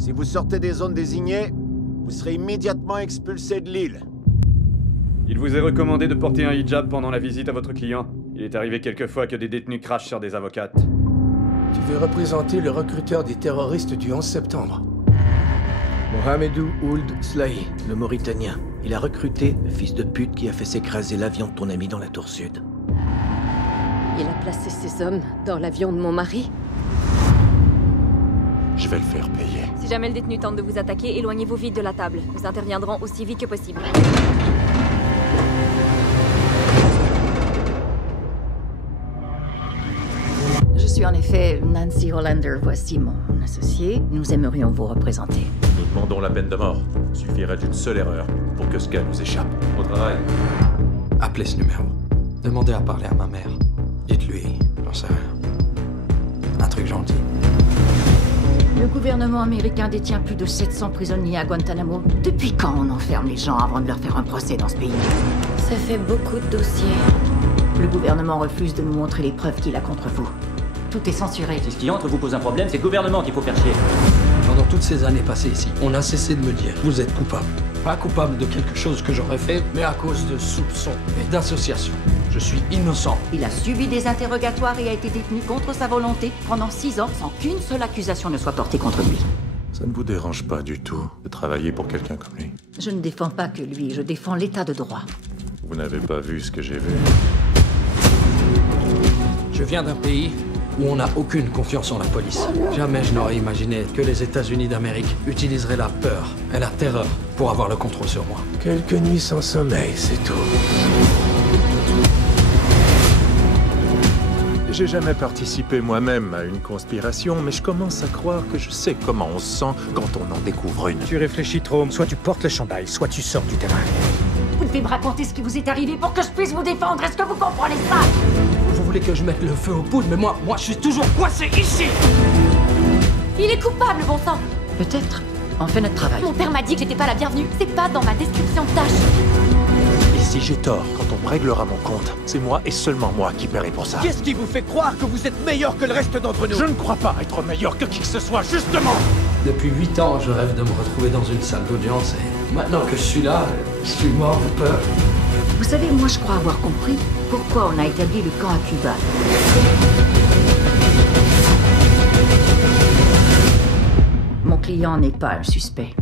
Si vous sortez des zones désignées, vous serez immédiatement expulsé de l'île. Il vous est recommandé de porter un hijab pendant la visite à votre client. Il est arrivé quelquefois que des détenus crachent sur des avocates. Tu veux représenter le recruteur des terroristes du 11 septembre. Mohamedou Ould Slahi, le Mauritanien. Il a recruté le fils de pute qui a fait s'écraser l'avion de ton ami dans la tour sud. Il a placé ses hommes dans l'avion de mon mari. Je vais le faire payer. Si jamais le détenu tente de vous attaquer, éloignez-vous vite de la table. Nous interviendrons aussi vite que possible. Je suis en effet Nancy Hollander, voici mon associé. Nous aimerions vous représenter. Nous demandons la peine de mort. Suffirait d'une seule erreur pour que ce gars nous échappe. Au travail. Appelez ce numéro. Demandez à parler à ma mère. Dites-lui, j'en sais rien. Un truc gentil. Le gouvernement américain détient plus de 700 prisonniers à Guantanamo. Depuis quand on enferme les gens avant de leur faire un procès dans ce pays? Ça fait beaucoup de dossiers. Le gouvernement refuse de nous montrer les preuves qu'il a contre vous. Tout est censuré. Si ce qui entre vous pose un problème, c'est le gouvernement qu'il faut faire chier. Pendant toutes ces années passées ici, on a cessé de me dire « Vous êtes coupable ». Pas coupable de quelque chose que j'aurais fait, mais à cause de soupçons et d'associations. Je suis innocent. Il a subi des interrogatoires et a été détenu contre sa volonté pendant 6 ans sans qu'une seule accusation ne soit portée contre lui. Ça ne vous dérange pas du tout de travailler pour quelqu'un comme lui? Je ne défends pas que lui, je défends l'état de droit. Vous n'avez pas vu ce que j'ai vu. Je viens d'un pays où on n'a aucune confiance en la police. Jamais je n'aurais imaginé que les États-Unis d'Amérique utiliseraient la peur et la terreur pour avoir le contrôle sur moi. Quelques nuits sans sommeil, c'est tout. J'ai jamais participé moi-même à une conspiration, mais je commence à croire que je sais comment on se sent quand on en découvre une. Tu réfléchis trop. Soit tu portes le chandail, soit tu sors du terrain. Vous devez me raconter ce qui vous est arrivé pour que je puisse vous défendre. Est-ce que vous comprenez ça? Vous voulez que je mette le feu aux poudres, mais moi, je suis toujours coincé ici. Il est coupable, bon sang! Peut-être. On fait notre travail. Mon père m'a dit que j'étais pas la bienvenue. C'est pas dans ma description de tâche. Et si j'ai tort, quand on me réglera mon compte, c'est moi et seulement moi qui paierai pour ça. Qu'est-ce qui vous fait croire que vous êtes meilleur que le reste d'entre nous? Je ne crois pas être meilleur que qui que ce soit, justement. Depuis 8 ans, je rêve de me retrouver dans une salle d'audience et maintenant que je suis là, je suis mort de peur. Vous savez, moi je crois avoir compris pourquoi on a établi le camp à Cuba. Mon client n'est pas un suspect,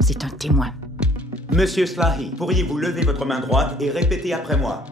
c'est un témoin. Monsieur Slahi, pourriez-vous lever votre main droite et répéter après moi?